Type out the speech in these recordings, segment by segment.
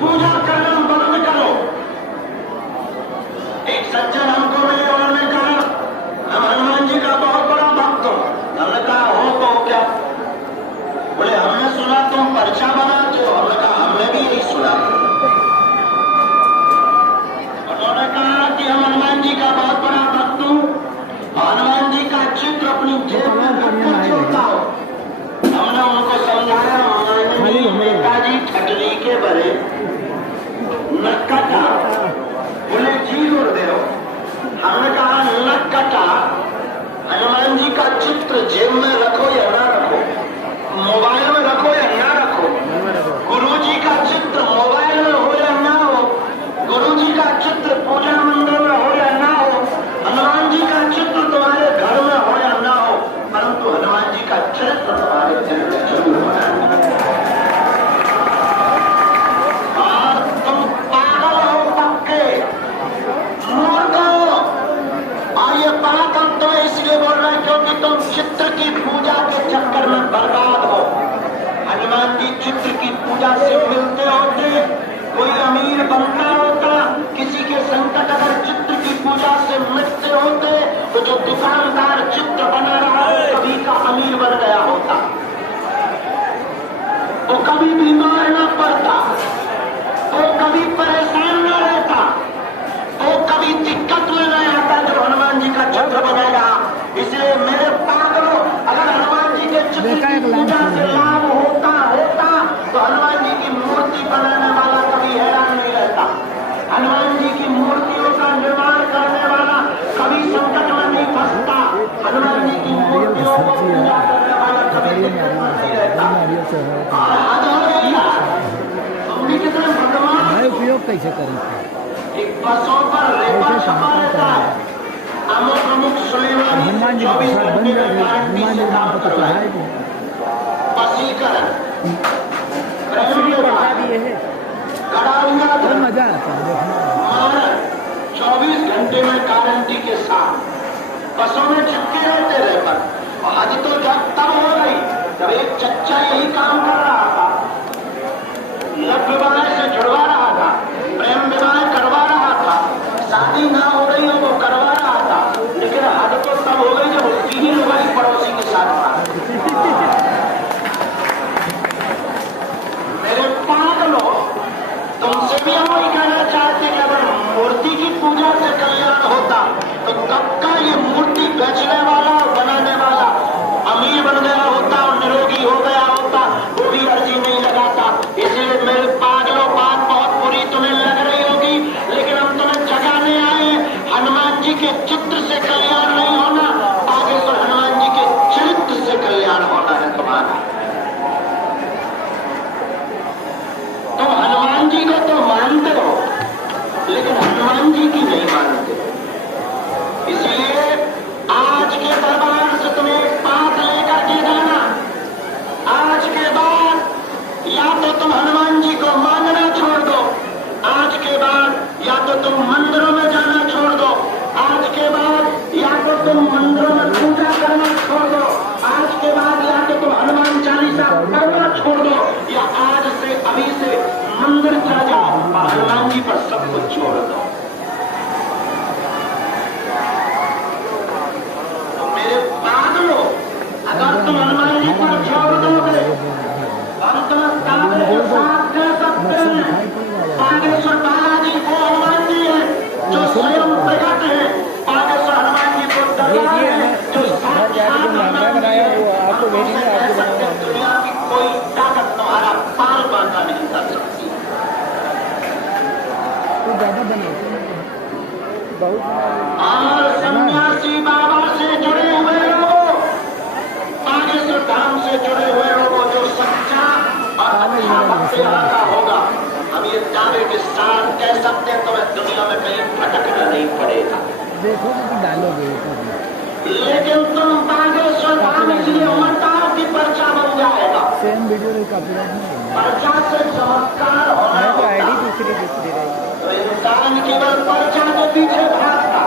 पूजा करना बंद करो। एक सज्जन हमको मिले, उन्होंने कहा हम हनुमान जी का बहुत बड़ा भक्त हूं। हमने कहा हो तो क्या? बोले हमने सुना तुम पर्चा बनाते हो। हमने कहा हमने भी यही सुना। उन्होंने कहा कि हम हनुमान जी का बहुत बड़ा भक्त हूं, हनुमान जी का चित्र अपनी जेब में रखकर चलता हो। हमने उनको समझाया नेताजी ठटली के बड़े नक्कटा। बोले जी गुरुदेव। हमने कहा नक्कटा, हनुमान जी का चित्र जेब में रखो या ना रखो, मोबाइल में रखो या ना रखो, गुरु जी का चित्र मोबाइल में हो या ना हो, गुरु जी का चित्र पूजा मंदिर में हो या ना हो, हनुमान जी का चित्र तुम्हारे घर में हो या ना हो, परंतु हनुमान जी का चित्र तुम्हारे दिल में जरूर होना है। और तुम पागल हो पक्के, मूर्ख हो। और ये बात हम तुम्हें इसलिए बोल रहे हैं क्योंकि तुम चित्र की पूजा के चक्कर में बर्बाद हो। हनुमान जी चित्र की पूजा से मिलते होते, कोई अमीर बनता होता, किसी के संकट अगर चित्र की पूजा से मिटते होते तो जो दुकानदार चित्र बना रहा है कभी का अमीर बन गया होता, वो कभी बीमार न पड़ता, वो कभी परेशान न रहता, वो कभी दिक्कत में न आता जो हनुमान जी का चित्र बनेगा। इसलिए मेरे पागलों, अगर हनुमान जी के चित्र की पूजा से लाभ होता तो हनुमान जी की मूर्ति बनाने वाला कभी हैरान नहीं रहता, हनुमान जी की मूर्तियों का निर्माण करने वाला कभी संकट में नहीं फंसता, हनुमान जी की मूर्तियों को पूजा करने वाला कभी दिक्कत में नहीं रहता। हमने कितने भगवान उपयोग कैसे करें? एक बसों पर रेपा छपा रहता है, अमुक अमुक सुलेमानी 24 घंटे में गारंटी से काम करवाए, वसीकरण मजा आता है। 24 घंटे में गारंटी के साथ बसों में चिपके रहते रहकर। हद तो जब तब हो गई जब एक चच्चा यही काम कर रहा था, लव विवाह से जुड़वा रहा था, प्रेम विवाह करवा रहा था, शादी ना हो रही हो वो करवा रहा था, लेकिन हद तो तब हो गई जब उसकी ही लुगाई पड़ोसी के साथ था। तुमसे भी हम वही कहना चाहते कि अगर मूर्ति की पूजा से कल्याण होता तो कब का ये मूर्ति बेचने वाला और बनाने वाला अमीर बन गया होता और निरोगी हो गया होता, वो भी अर्जी नहीं लगाता। इसलिए मेरे पागलों, बात बहुत बुरी तुम्हें लग रही होगी, लेकिन हम तुम्हें जगाने आए। हनुमान जी के चित्र से कल्याण नहीं होना, आगे तो हनुमान जी के चरित्र से कल्याण होना है तुम्हारा। तुम हनुमान जी को तो मानते हो लेकिन हनुमान जी की नहीं मानते। इसलिए आज के दरबार से तुम्हें एक बात लेकर के जाना, आज के बाद या तो तुम हनुमान जी को मानना छोड़ दो, आज के बाद या तो तुम मंदिरों में जाना छोड़ दो, आज के बाद या तो तुम मंदिरों में पूजा करना छोड़ दो, आज के बाद या तो तुम हनुमान चालीसा पढ़ना छोड़ दो, या आज से अभी से मंदिर चला जाओ और हनुमान जी पर सब कुछ छोड़ दो। तो मेरे पागलों, अगर तुम हनुमान जी पर छोड़ दोगे हम तुम्हें काबे के साथ कह सकते हैं, बागेश्वर बालाजी वो हनुमान जी है जो स्वयं प्रकट है, बागेश्वर हनुमान जी को दरबार है जो साक्षात हनुमान जी है। दुनिया की कोई ताकत तुम्हारा पार बांधा नहीं कर सकती। और सन्यासी बाबा से जुड़े हुए लोग, बागेश्वर धाम से जुड़े हुए लोगों जो सच्चा और अच्छा भक्त यहाँ का होगा, हम ये दावे के साथ कह सकते हैं तुम्हें दुनिया में कहीं भटकना नहीं पड़ेगा। देखो डालोगे लेकिन तुम बागेश्वर धाम इसलिए मत आओ कि पर्चा बन जाएगा। सेम वीडियो नहीं, पर्चा से चमत्कार होना होता है। दूसरी रहेगी तो इंसान केवल पर्चा के पीछे भागता,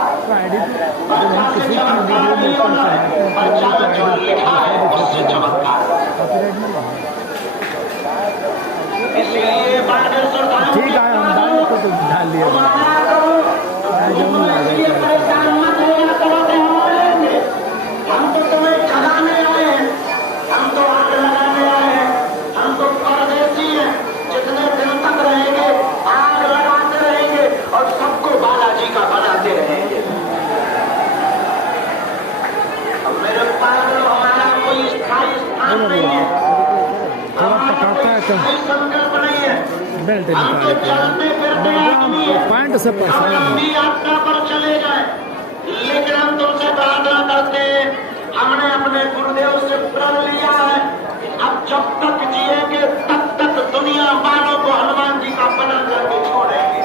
पर्चा से चमत्कार नहीं होना है, पर्चा में जो लिखा है उससे चमत्कार। इसलिए बागेश्वर धाम डाल दिया तुम्हारा करो, तुम इसलिए परेशान मत होना करो कि हम लेंगे। हम तो तुम्हें जगाने आए हैं, हम तो आग लगाने आए हैं, हम तो परदेसी हैं। जितने दिन तक रहेंगे आग लगाते रहेंगे और सबको बालाजी का बनाते रहेंगे। अब मेरे पास हमारा कोई स्थायी स्थान नहीं है, हमारा कोई स्थायी संकल्प नहीं है। बेल्ट हम तो चलते फिरते आदमी हैं। पैंट से हम लंबी यात्रा पर चले जाए, लेकिन हम तुमसे प्रार्थना करते हैं। हमने अपने गुरुदेव से प्रण लिया है कि अब जब तक जिएंगे तब तक दुनिया वालों को हनुमान जी का बना करके छोड़ेंगे।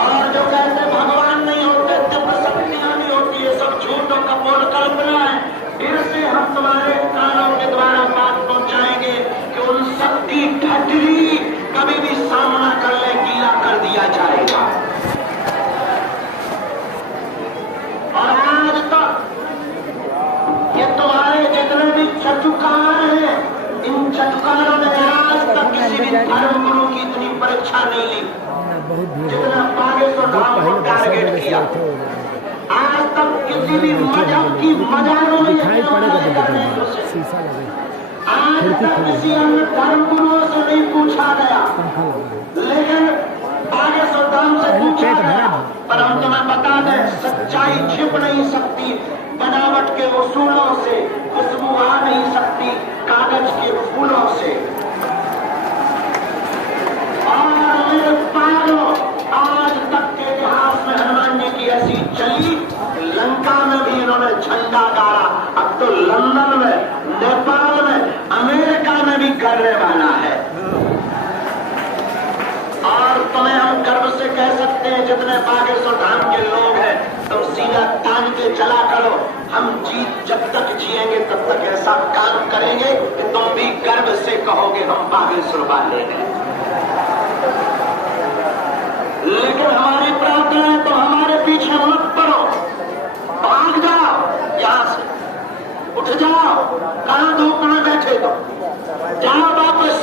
और जो कहते भगवान नहीं होते, दिव्य शक्तियां नहीं होती, ये सब झूठ और कपोल कल्पना है। फिर से हम तुम्हारे कानों के द्वारा बात पहुंचाएंगे कि उन शक्ति ठटरी कभी भी सामना करने गीला कर दिया जाएगा। और आज तक ये तुम्हारे जितने भी चटुकार हैं, इन चटुकारों ने आज तक किसी भी धर्म गुरु की इतनी परीक्षा नहीं ली जितना बागेश्वर धाम को टारगेट किया। आज तक किसी भी मजहब की मजारों में दिखाई पड़ेगा शीशा लगे आज तक किसी अन्य धर्म गुरुओं से नहीं पूछा गया, लेकिन बागेश्वर धाम से पूछा गया। पर हम तुम्हें बता दें, सच्चाई छिप नहीं सकती बनावट के उसूलों से, खुशबू आ नहीं सकती कागज के फूलों से। और मेरे पागलों, आज तक के इतिहास में हनुमान जी की ऐसी चली, लंका में भी इन्होंने झंडा गाड़ा, अब तो लंदन में, नेपाल में, अमेरिका में भी करने वाला है। और तुम्हें हम गर्व से कह सकते हैं, जितने बागेश्वर धाम के लोग हैं, तुम सीधा तान के चला करो। हम जब तक जिएंगे तब तक ऐसा काम करेंगे कि तुम भी गर्व से कहोगे हम बागेश्वर वाले हैं। लेकिन हमारी प्रार्थना है, तो हमारे पीछे मत पड़ो, भाग जाओ यहां से, उठ जाओ। कहां धूप में बैठे तो जाओ वापस।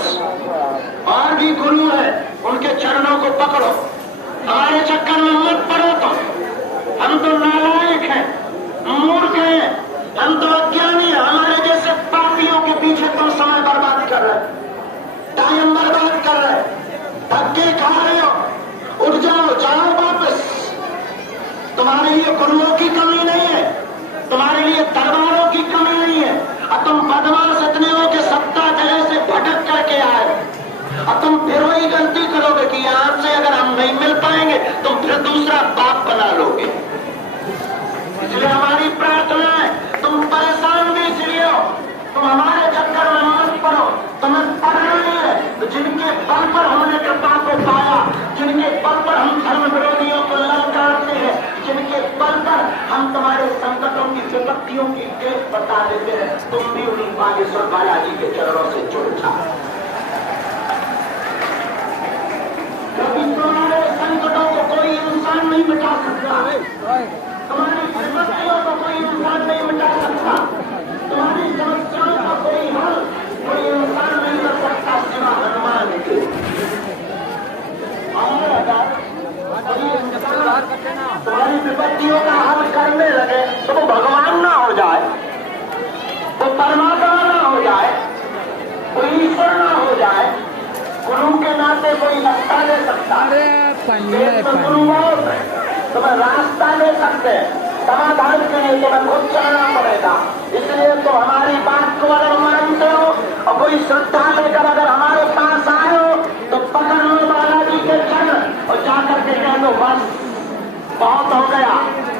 और भी गुरु है, उनके चरणों को पकड़ो, हमारे चक्कर में मत पड़ो। हम तो नालायक हैं, मूर्ख हैं, हम तो अज्ञानी हैं। हमारे जैसे पापियों के पीछे तुम समय बर्बाद कर रहे, टाइम बर्बाद कर रहे, धक्के खा रहे हो। उठ जाओ, जाओ वापस। तुम्हारे लिए गुरुओं की कमी नहीं है, तुम्हारे लिए दरबारों की कमी नहीं है। और तुम बदमाश इतने हो कि 70 जगह से भटक करके आए, और तुम फिर वही गलती करोगे कि यहां से अगर हम नहीं मिल पाएंगे तुम फिर दूसरा बाप बना लोगे। इसलिए हमारी प्रार्थना है, तुम परेशान भी इसलिए हो, तुम हमारे चक्कर में मत पड़ो। तुम्हें पढ़ना है तो जिनके बल पर हमने कृपा को पाया, जिनके बल पर हम धर्म विरोधियों को ललकारते हैं, जिनके बल पर हम तुम्हारे संकटों की विपत्तियों की डेट बता देते हैं, तुम भी उन्हीं बागेश्वर बालाजी के चरणों से जुड़ जाओ। क्योंकि तुम्हारे संकटों को कोई इंसान नहीं मिटा सकता, तुम्हारी विपत्तियों को कोई इंसान नहीं मिटा सकता, तुम्हारी समस्याओं का कोई हल कोई इंसान नहीं कर सकता सिवा हनुमान के। और अगर कोई इंसान तुम्हारी विपत्तियों का हल करने लगे तो वो भगवान ना हो जाए, वो परमात्मा ना हो जाए, कोई ईश्वर ना हो जाए, गुरु के नाते कोई रास्ता दे सकता है। गुरु तुम्हें रास्ता दे सकते हैं, समाधान के लिए तुम्हें खुद चलना पड़ेगा। इसलिए तो हमारी बात को अगर मानते हो और कोई श्रद्धा लेकर अगर हमारे पास आए हो तो पकड़ लो बालाजी के चरण और जाकर के कह दो बस बहुत हो गया,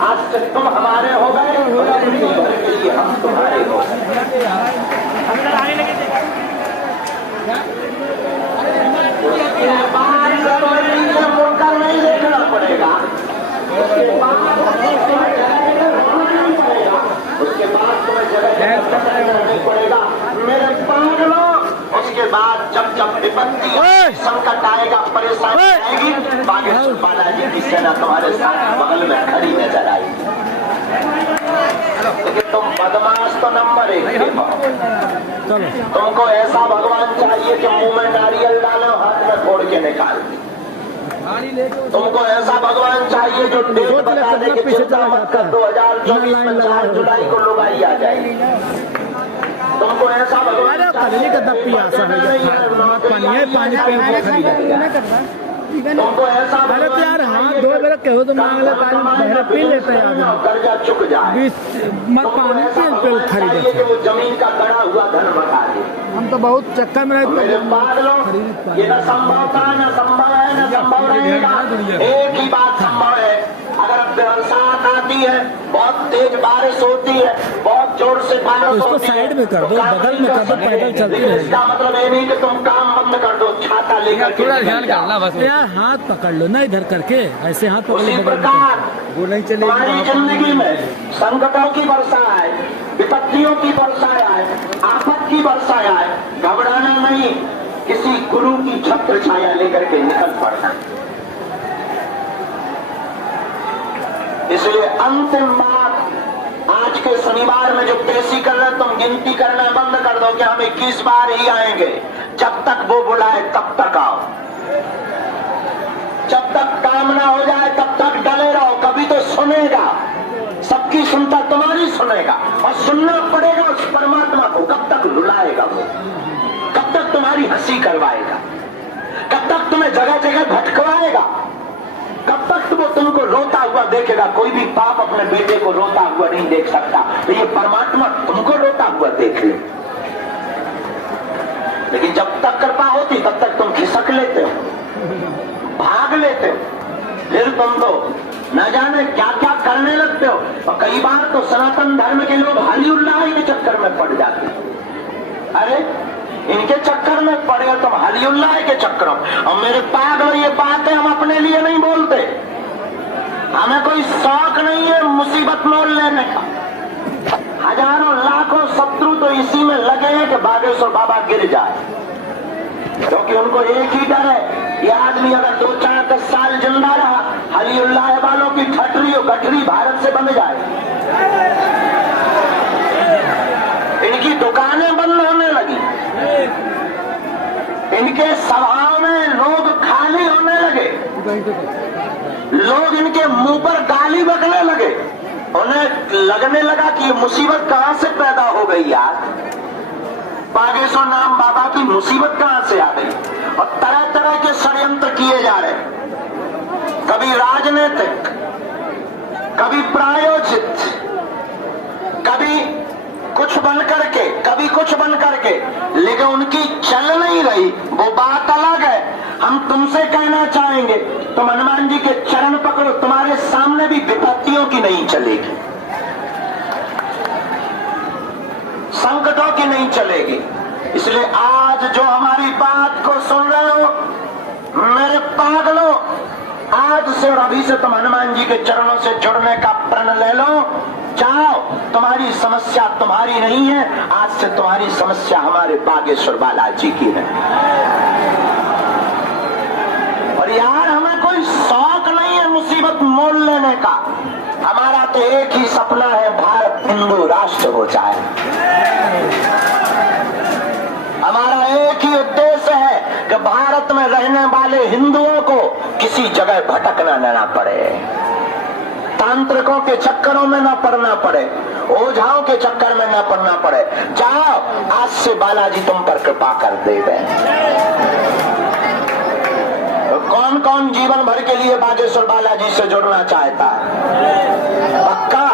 आज से तुम हमारे हो गए और के लिए हम तुम्हारे हो मुड़कर नहीं देखना पड़ेगा, उसके बाद तुम्हें जगह नहीं पड़ेगा मेरे पागलों। उसके बाद जब जब विपत्ति संकट आएगा, परेशानी आएगी, बागेश्वर बालाजी की सेना तुम्हारे साथ बगल में खड़ी नजर आएगी। लेकिन तुम बदमाश तो नंबर 1 के हो। तुमको ऐसा भगवान चाहिए कि मुंह में नारियल डालो, हाथ में फोड़ के के निकाल दी। तुमको ऐसा भगवान चाहिए जो डेट बता दे कि चिंता मत कर 2024 में 4 जुलाई को लुगाई आ जाएगी। तुमको ऐसा भगवान पानी का दब पिया पानी तुमको ऐसा अरे तो यार हाथ धो मेरा कहो तो मांग ले पानी पी लेते हैं कर्जा चुक जाए। मत पानी पे खरीदे कि वो जमीन का गड़ा हुआ धन बता दे। हम तो बहुत चक्कर में रहते मेरे पागलों, ये न संभव था, न संभव है, न संभव रहेगा। एक ही बात संभव है, अगर बरसात आती है, बहुत तेज बारिश होती है, बहुत जोर से बारिश उसको होती है, साइड में कर दो, बगल में कर दो, पैदल चलती रहेगी। इसका मतलब ये नहीं कि तुम काम बंद कर दो, छाता लेकर के निकल जाओ। यार हाथ पकड़ लो ना इधर करके, ऐसे हाथ पकड़ उसी लो प्रकार वो नहीं चलेगी। तुम्हारी जिंदगी में संकटों की वर्षा आए, विपत्तियों की वर्षा आए, आफत की वर्षा आए, घबराना नहीं, किसी गुरु की छत्र छाया लेकर के निकल पड़ना। इसलिए अंतिम बात आज के शनिवार में जो पेशी कर रहे तुम गिनती करना बंद कर दो कि हम 21 बार ही आएंगे। जब तक वो बुलाए तब तक आओ, जब तक काम ना हो जाए तब तक डले रहो। कभी तो सुनेगा, सबकी सुनता तुम्हारी सुनेगा, और सुनना पड़ेगा उस परमात्मा को। कब तक रुलाएगा वो, कब तक तुम्हारी हंसी करवाएगा, कब तक तुम्हें जगह जगह भटकवाएगा, कब तक वो तुमको रोता हुआ देखेगा। कोई भी बाप अपने बेटे को रोता हुआ नहीं देख सकता, तो ये परमात्मा तुमको रोता हुआ देख ले। लेकिन जब तक कृपा होती तब तक तुम खिसक लेते हो, भाग लेते हो, फिर तुम तो न जाने क्या क्या करने लगते हो। और कई बार तो सनातन धर्म के लोग हलिउल्लाह के चक्कर में पड़ जाते हैं। अरे इनके चक्कर में पड़े तुम हलिउल्लाह के चक्कर में। और मेरे पागल ये बातें हम अपने लिए नहीं बोलते, हमें कोई शौक नहीं है मुसीबत मोल लेने का। हजारों लाखों शत्रु तो इसी में लगे हैं कि बागेश्वर बाबा गिर जाए, क्योंकि उनको एक ही डर है, ये आदमी अगर 2-4 साल जिंदा रहा, हलिउल्लाह वालों की ठटरी और गठरी भारत से बन जाए, इनकी दुकानें बंद होने लगी, इनके सभाओं में लोग खाली होने लगे, लोग इनके मुंह पर गाली बकने लगे। उन्हें लगने लगा कि ये मुसीबत कहां से पैदा हो गई यार, बागेश्वर नाम बाबा की मुसीबत कहां से आ गई। और तरह तरह के षड्यंत्र किए जा रहे, कभी राजनीतिक, कभी प्रायोजित, कभी कुछ बन करके, कभी कुछ बन करके, लेकिन उनकी चल नहीं रही। वो बात अलग है। हम तुमसे कहना चाहेंगे, तुम हनुमान जी के चरण पकड़ो, तुम्हारे सामने भी विपत्तियों की नहीं चलेगी, संकटों की नहीं चलेगी। इसलिए आज जो हमारी बात को सुन रहे हो मेरे पागलों, आज से और अभी से तुम हनुमान जी के चरणों से जुड़ने का प्रण ले लो। जाओ, तुम्हारी समस्या तुम्हारी नहीं है, आज से तुम्हारी समस्या हमारे बागेश्वर बालाजी की है। और यार हमें कोई शौक नहीं है मुसीबत मोल लेने का, हमारा तो एक ही सपना है, भारत हिंदू राष्ट्र हो जाए। हमारा एक ही उद्देश्य है कि भारत में रहने वाले हिंदुओं को किसी जगह भटकना न पड़े, तांत्रिकों के चक्करों में न पड़ना पड़े, ओझाओं के चक्कर में न पड़ना पड़े। जाओ, आज से बालाजी तुम पर कृपा कर देंगे। तो कौन कौन जीवन भर के लिए बागेश्वर बालाजी से जुड़ना चाहता है? पक्का?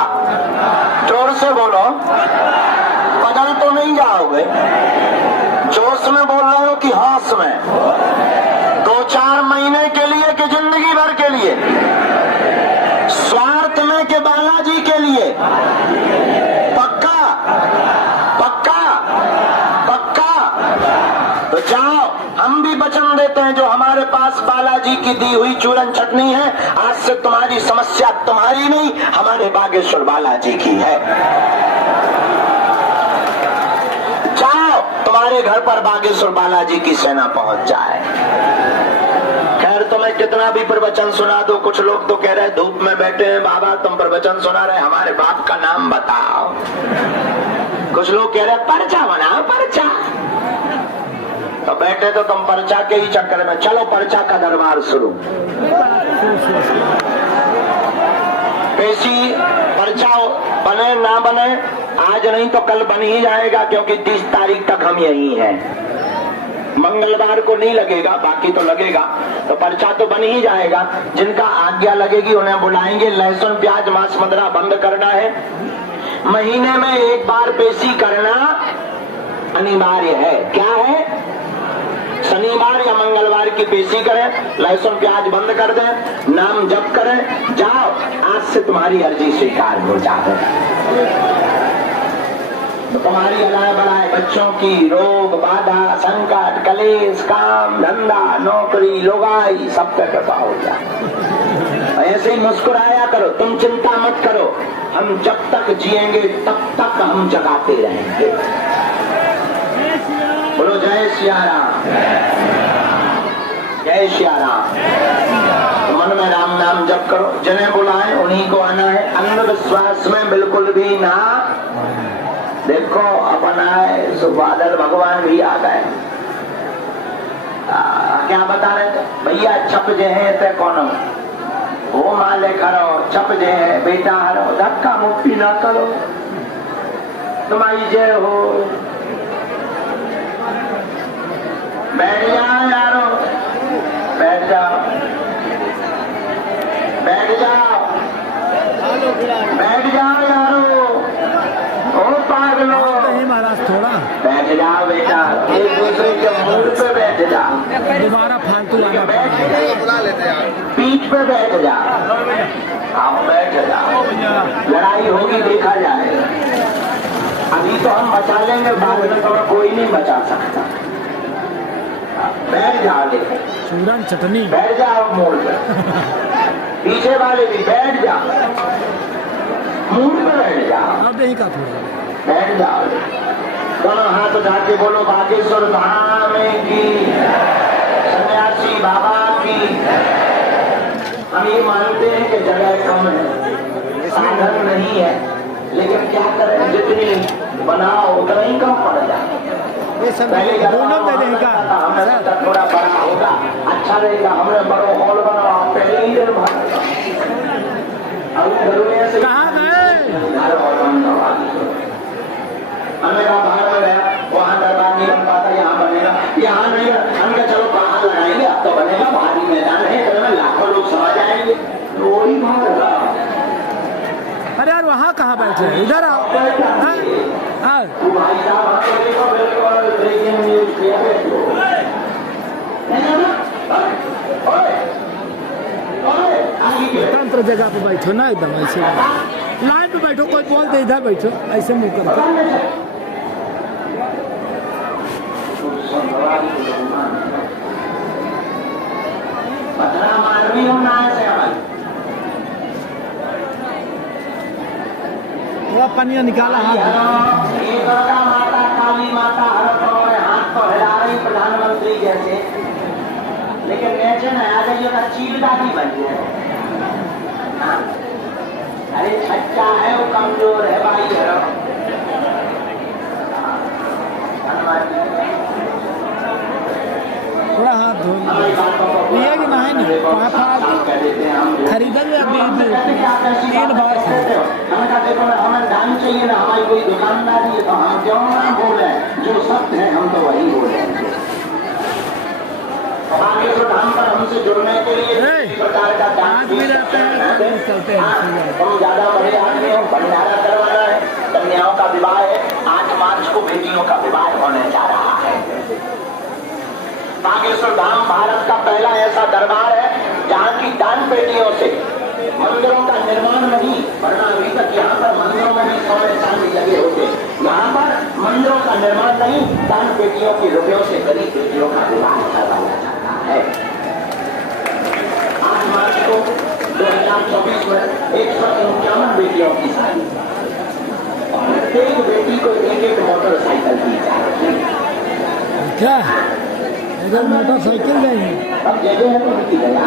जोर से बोलो, बदल तो नहीं जाओगे? जोश में बोल रहे हो कि होश में? 2-4 महीने के लिए कि जिंदगी भर के लिए? स्वार्थ में के बालाजी के लिए? पक्का? पक्का? पक्का? तो जाओ, हम भी वचन देते हैं, जो हमारे पास बालाजी की दी हुई चूरन चटनी है, आज से तुम्हारी समस्या तुम्हारी नहीं, हमारे बागेश्वर बालाजी की है। जाओ, तुम्हारे घर पर बागेश्वर बालाजी की सेना पहुंच जाए। खैर तुम्हें कितना भी प्रवचन सुना दो, कुछ लोग तो कह रहे हैं धूप में बैठे हैं बाबा तुम प्रवचन सुना रहे, हमारे बाप का नाम बताओ। कुछ लोग कह रहे हैं पर्चा बनाओ, पर्चा। तो बैठे तो तुम पर्चा के ही चक्कर में। चलो पर्चा का दरबार शुरू। पेशी पर्चा बने ना बने, आज नहीं तो कल बन ही जाएगा, क्योंकि 30 तारीख तक हम यही हैं। मंगलवार को नहीं लगेगा, बाकी तो लगेगा। तो पर्चा तो बन ही जाएगा। जिनका आज्ञा लगेगी उन्हें बुलाएंगे। लहसुन प्याज मांस मदिरा बंद करना है। महीने में एक बार पेशी करना अनिवार्य है। क्या है? शनिवार या मंगलवार की पेशी करें, लहसुन प्याज बंद कर दें, नाम जप करें, जाओ। आज से तुम्हारी अर्जी स्वीकार हो जाए। तो तुम्हारी अलाय बलाय बच्चों की रोग बाधा संकट कलेश काम धंधा नौकरी लोगाई सब पे कृपा हो जाए। ऐसे ही मुस्कुराया करो, तुम चिंता मत करो। हम जब तक जिएंगे तब तक हम जगाते रहेंगे। बोलो जय सिया राम, जय सिया राम। तो मन में राम नाम जप करो। जिन्हें बुलाए उन्हीं को आना है। अंधविश्वास में बिल्कुल भी ना। देखो अपन आए सो बादल भगवान भी आ गए। क्या बता रहे थे भैया? छप जे है ते कौन वो माले करो, छप जे है बेटा हरो, धक्का मुक्की ना करो, तुम्हारी जय हो। बैठ जाओ यारो, बैठ जाओ, बैठ जाओ, बैठ जाओ यारो। ओ पागलो, महाराज थोड़ा बैठ जाओ बेटा, एक दूसरे के मुंह पे बैठ जाओ। दोबारा फालतू आना बुला लेते हैं। पीठ पे बैठ जाओ। आप बैठ जाओ, लड़ाई होगी देखा जाएगा। अभी तो हम बचा लेंगे, बाद में तो कोई नहीं बचा सकता। बैठ जाओ, देखो चूरन चटनी। बैठ जाओ मूड पे। पीछे वाले भी बैठ जाओ, मूड पे बैठ जाओ। अब नहीं का थोड़ा बैठ जाओ। दोनों हाथ उठा के बोलो बागेश्वर धाम की, सन्यासी बाबा की। हम ये मानते हैं कि जगह कम है, साधन नहीं है, लेकिन क्या करें, जितनी बनाओ उतना ही कम पड़ जाए। पहले दोनों दे देगा, हमें थोड़ा बड़ा होगा, अच्छा रहेगा। हमने बड़ो हॉल बनाओ, पहले ही दिन भर कहाँ गए? हमने कहा बाहर में गया, वहाँ दरबार नहीं बन पाता, यहाँ बनेगा। यहाँ नहीं, हमने चलो बाहर लगाएंगे, अब तो बनेगा। भारी मैदान है, इतने में लाखों लोग समझ आएंगे। तो वही बाहर लगा। अरे यार वहाँ कहाँ बैठे हैं? इधर आओ। हाँ भाई साहब स्वतंत्र जगह पे बैठो ना, एकदम ऐसे लाइन पे बैठो। कोई बोल दे इधर बैठो, ऐसे मुँह करके। पथरा मारवी होना है हमारी। थोड़ा पनिया निकाला हाथ। दुर्गा माता काली माता हर समय हाथ तो हिला रही प्रधानमंत्री जैसे, लेकिन नेचर है आ गई और चील दादी बन गई। अरे छच्चा है वो कमजोर है भाई। थोड़ा हाथ धो ये कि नहीं नहीं खरीदा भी अभी तीन बार देखो हमें दान चाहिए ना, हमारी कोई दुकानदारी है तो हम क्यों ना बोले, जो सत्य है हम तो वही बोले। आगे तो धाम पर हमसे जुड़ने के लिए प्रकार का दान भी रहते हैं, चलते हैं। हम ज्यादा बड़े आदमी हो, भंडारा करवाना है, कन्याओं का विवाह है। 8 मार्च को बेटियों का विवाह होने जा रहा है। बागेश्वर धाम भारत का पहला ऐसा दरबार है जहाँ की दान पेटियों से मंदिरों का निर्माण नहीं, वरना अभी तक यहाँ पर मंदिरों में भी सोने चांदी लगे होते। यहाँ पर मंदिरों का निर्माण नहीं, दान पेटियों की रुपयों से गरीब बेटियों का विवाह करवाया जाता है। 8 मार्च को 2024 में 151 बेटियों की शादी और प्रत्येक बेटी को एक मोटरसाइकिल दी जा रही है। क्या इधर मोटरसाइकिल जाएंगे? अब जगह है तो उनकी जगह।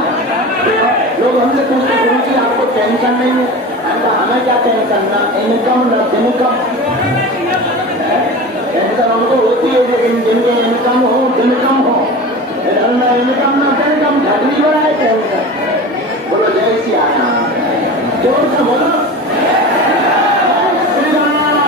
लोग हमसे पूछते गुरु जी आपको टेंशन नहीं है? हमें क्या टेंशन, ना इनकम ना इनकम। टेंशन उनको होती है, लेकिन जिनके इनकम हो इनकम ना इनकम झगड़ी हो रहा है टेंशन। बोलो जय सिया राम, जोर से बोलो।